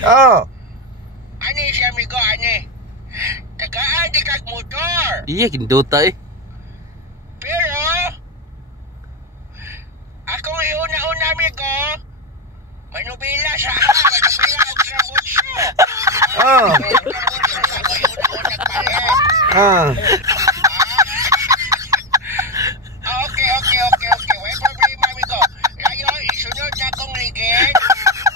Oh. Ani siya amigo, ani. Tagaan di kag motor. Iya, kinduta eh. Pero, akong iuna-una amigo, manubila sa manubila og trambutso. Oh. Ako iuna-una palit. Ah. Okay. May problema amigo. Layo, isunod na akong ligid.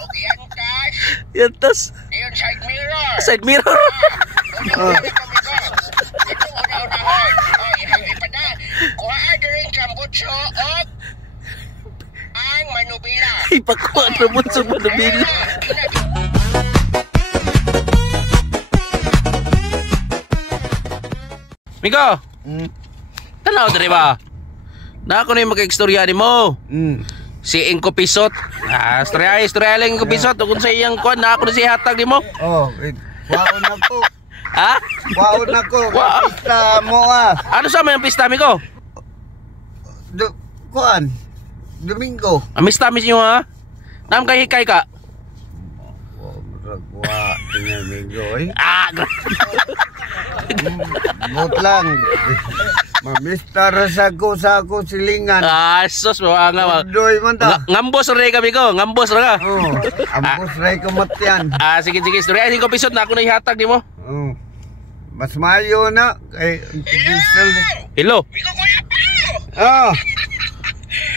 Og iantas. Yantas. Iyon side mirror. Side mirror. Una-una na amigo. Ito una-unahon. Ipada. Kuhaan na rin trambutso og ang manubila. Ipakuha na mo sa manubila. Miko, tanaw diri ba? Na ako na yung magka-ekstorya ni mo. Si Inko Pisot. Istorya lang Inko Pisot. Kung sa iyang kuwan, na ako na si hatag ni mo. Oh, waon ako. Ha? Waon ako. Wow. Pista mo ah. Ano sa may pista, Miko? Kuan. Domingo. Amis tamis nyo ha? Nam kay hikay ka? Wa, tingnan Domingo eh. Mut lang. Mamistar sa ako silingan. Sos, mga nga. Doy man ta. Ngambos rin kami ko, ngambos rin ka. Oh, ambos ray ko matyan. Sige, istorya. Singko Pisot na ako na ihatag ni mo. Oh. Mas mayo na kay diesel. Hello? Amigo Kuya Pao! Ah.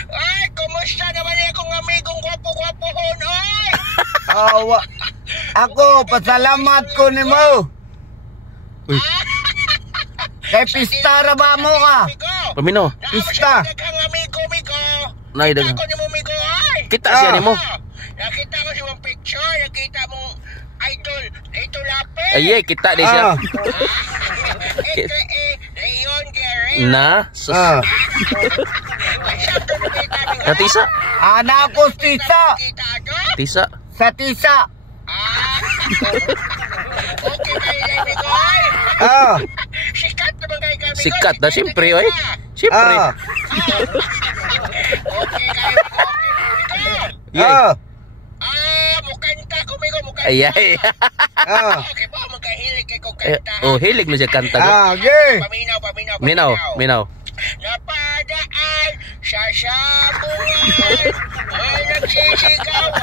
Ay, kumusta naman akong amigong gwapo-gwapohon, oy! Awa. Ako, pasalamat ko ni mo. Uy. Kay pista ra ba mo ka? Pamino? Pista. Nakapasya amigo. Naidagang. Ako ni mo, amigo, ay! Kita siya ni mo. Nakita ko sa mong picture, nakita mong idol, ito lapit. Ay, kita di siya. A.K.A. Leon Guerrero. Na? Sus. Masyado na kita, amigo. Sa tisa? Anak ko tisa. Kita ito? Tisa? Sa tisa. Okay kayo na, amigo, ay! Ah. Sikat naman kayo kami. Sikat na, siyempre, oy. Siyempre. Ah. Okay kayo, amigo. Ah. Mukanta ko, amigo, mukanta. Ay. Ah. Okay ba, magkahilig kayo kung kanta. Hilig mo siya kanta. Okay. Paminaw. Minaw. Napadaan sa sabungan, may nagsisigawan.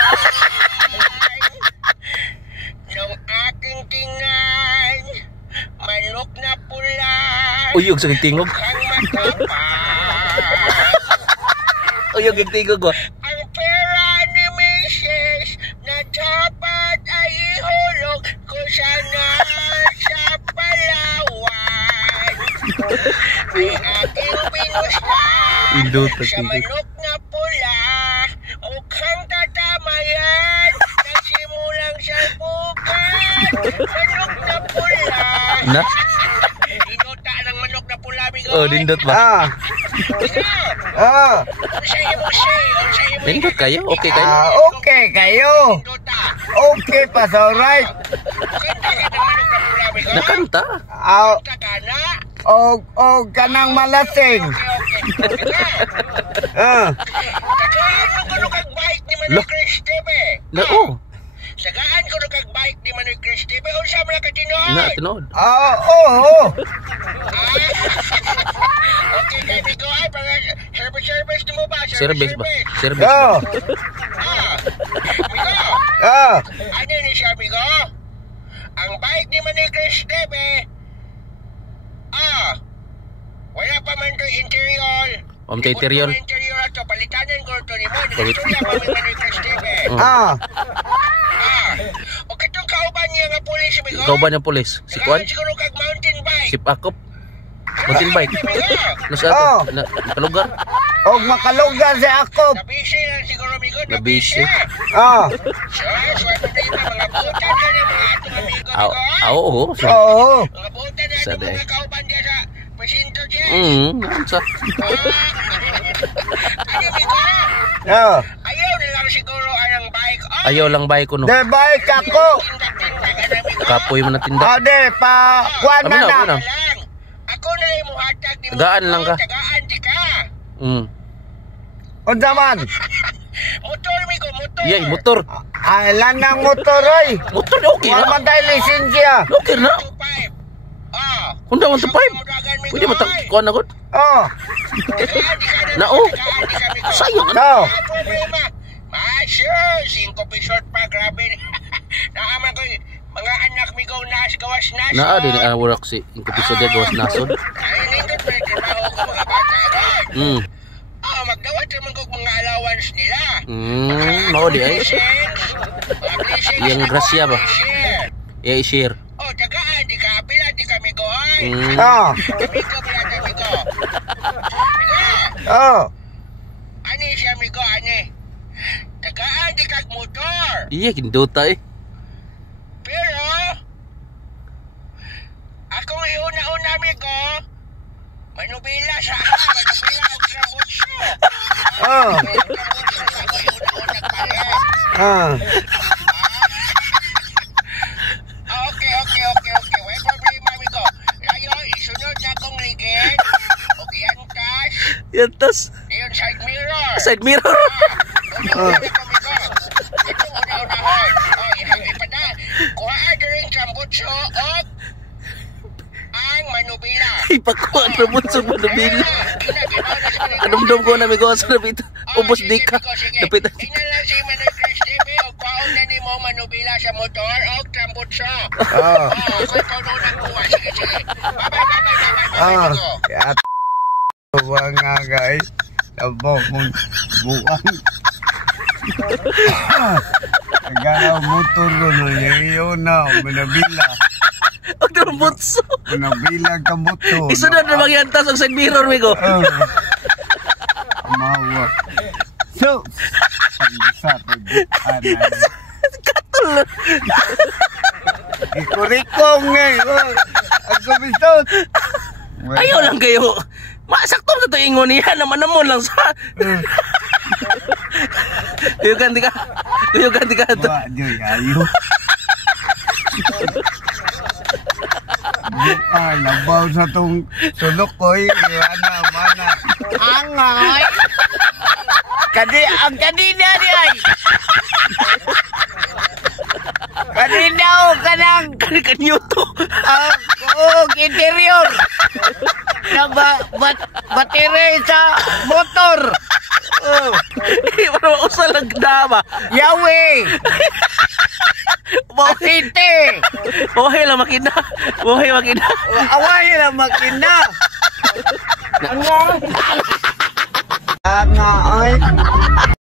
Nung aking tingnan, manok na pula. Uyog sa tingog. Mukhang matapang. Uyog ang tingog ko. Ang pera ni Mrs. na dapat ay ihulog ko sana sa Palawan. Ay aking pinustan Indot sa manok na pula. Mukhang tatamayan. Nagsimulang sa bukan. Manok na pula. Na? Inuta ng manok na pula, amigo. Dindot ba? Ah. Ah. Dindot kayo? Okay kayo? Ah, okay kayo. Okay pa sa alright. Nakanta? Ah. Og kanang malasing. Ah. Sagaan ko na kag-bike ni Manoy Cristi. Pero unsa man ka tinuod? Na, tinood. Ah, oo. Okay, kay Migo ay para service mo ba? Service ba? Service Oh. ba? Migo. Ah. Ano ni siya, Migo? Ang bike ni Manoy Cristi, be. Wala pa man to interior. To interior. Interior ato palitanan ko to ni mo. Nagtuya pa man Manoy Cristi, be. Ah. O kitong kauban niya nga pulis, Migo. Ikaw ba ng pulis? Si Kwan? Siguro kag mountain bike. Si Pakop? Mountain bike? No sa Oh. ato? Kalugar? Og makalugar sa ako. Nabisi lang siguro, Migo. Nabisi. Ah. Sure, problema. Mga buta na ng mga atong amigo, Migo. Oo. Oo. Mga buta na Sa ng day. mga kauban niya sa presinto dyan. Sa. Ano, Migo? Ah. Ayaw nilang siguro ang bike. Ayaw lang ba ko no? De bike ako. Kapoy mo na tinda. Ah, de pa kuan na Aminaw, na. aminaw. Ako na yung muhatag ni mo. Tagaan lang ka. Tagaan di ka. Unsa man? Motor, Migo, motor. Yay, motor. Ay, lanang motor ay. Motor na okay Wala na. man tayo lisensya. Okay na. 2.5. Oh. Honda 125. Pwede ba kuha na gud? Oh. Na oh. Sayang na. No. Problema. Masyo, 5 pisot pa, grabe. Naaman ko mga anak mi go nas gawas nas. Naa din warak si episode gawas nasod. Ay nindot may trabaho ko mga bata agad. Magdawat naman ko mga allowance nila. Mao di ay. Yang grasya ba? I-share. Oh, tagaan, di ka apila, di kami go ay. Oh. Amigo, brad, amigo. Oh. Ani siya, amigo, ani. Tagaan, di kag motor. Iya kindota eh. Pero, akong iuna-una, amigo, manubila sa manubila og trambutso. Oh. Trambutso, ako iuna-una palit. Ah. Okay. May problema, amigo. Layo, isunod na akong ligid. Okay, antas. Yantas. Yung side mirror. Side mirror. Una-una na kami ko. Ito una-unahon. Ipada. Kuhaan na rin trambutso o ang manubila. Ipakuha ang trambutso manubila. Adumdum ko na migo sa napit. Ubos di ka. Napit. Tingnan lang si Manay Chris TV o kwaon na ni mo manubila sa motor o trambutso. Oh. Ako ito nung nakuha. Sige. Bye-bye. Ah. Amigo. At nga guys. Abo mong buwan. Nagalaw motor ko yun na. Manabila. Ang trambutso. Manabila ka motor. Isunod na magyantas ang side mirror migo. Mawa. So, pag-isa pag-anay. Katul. Ikurikong nga. Ang gumisot. Ayaw lang kayo. Masakto sa ito ingon niya. Naman lang sa... Kuyugan di ka. Wah, Joy, ayo. Ay, labaw sa tong sulok ko eh. Mana. Angay. Ang kanina di ay. Kanina o kanang. Kanyo to. Interior. Na battery sa motor. Pero usal lang dama. Yawe. Asite. Buhay lang makina. Away na makina. Ano? Nga ay.